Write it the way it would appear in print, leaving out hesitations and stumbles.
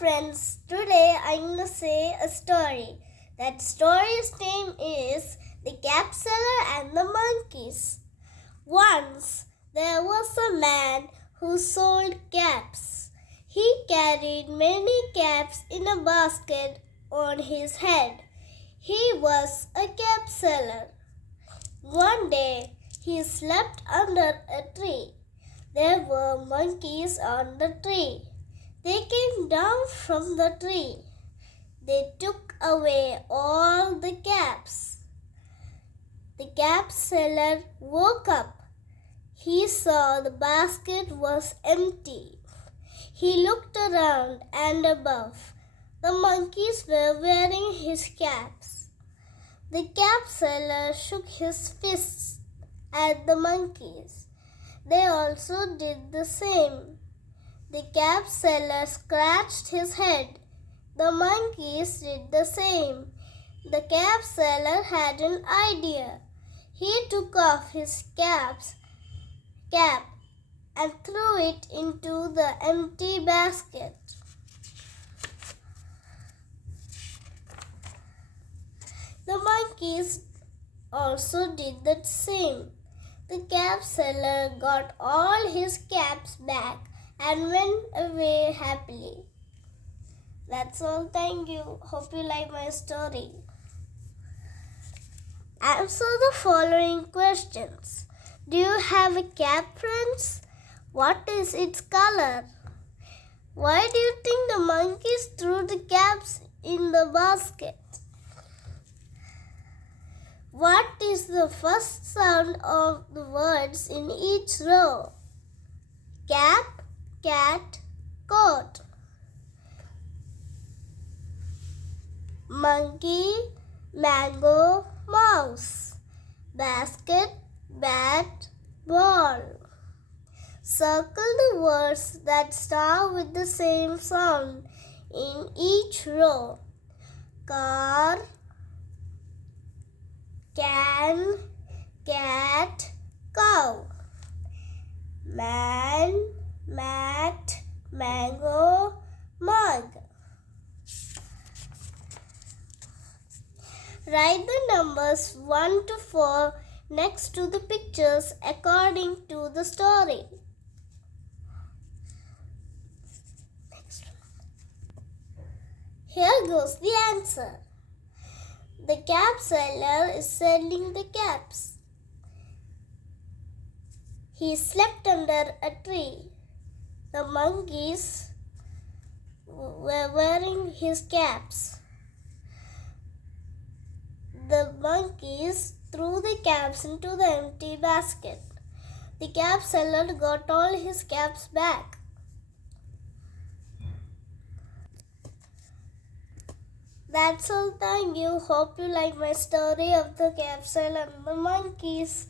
friends, today I'm going to say a story. That story's name is The Cap Seller and the Monkeys. Once there was a man who sold caps. He carried many caps in a basket on his head. He was a cap seller. One day he slept under a tree. There were monkeys on the tree. They came down from the tree. They took away all the caps. The cap seller woke up. He saw the basket was empty. He looked around and above. The monkeys were wearing his caps. The cap seller shook his fists at the monkeys. They also did the same. The cap seller scratched his head. The monkeys did the same. The cap seller had an idea. He took off his cap and threw it into the empty basket. The monkeys also did the same. The cap seller got all his caps back and went away happily. That's all. Thank you. Hope you like my story. Answer the following questions. Do you have a cap, friends? What is its color? Why do you think the monkeys threw the caps in the basket? What is the first sound of the words in each row? Cap, cat, coat. Monkey, mango, mouse. Basket, bat, ball. Circle the words that start with the same sound in each row. Car, can, cat, cow. Man, mat, mango, mug. Write the numbers 1 to 4 next to the pictures according to the story. Here goes the answer. The cap seller is selling the caps. He slept under a tree. The monkeys were wearing his caps. The monkeys threw the caps into the empty basket. The cap seller got all his caps back. That's all. Thank you. Hope you like my story of the cap seller and the monkeys.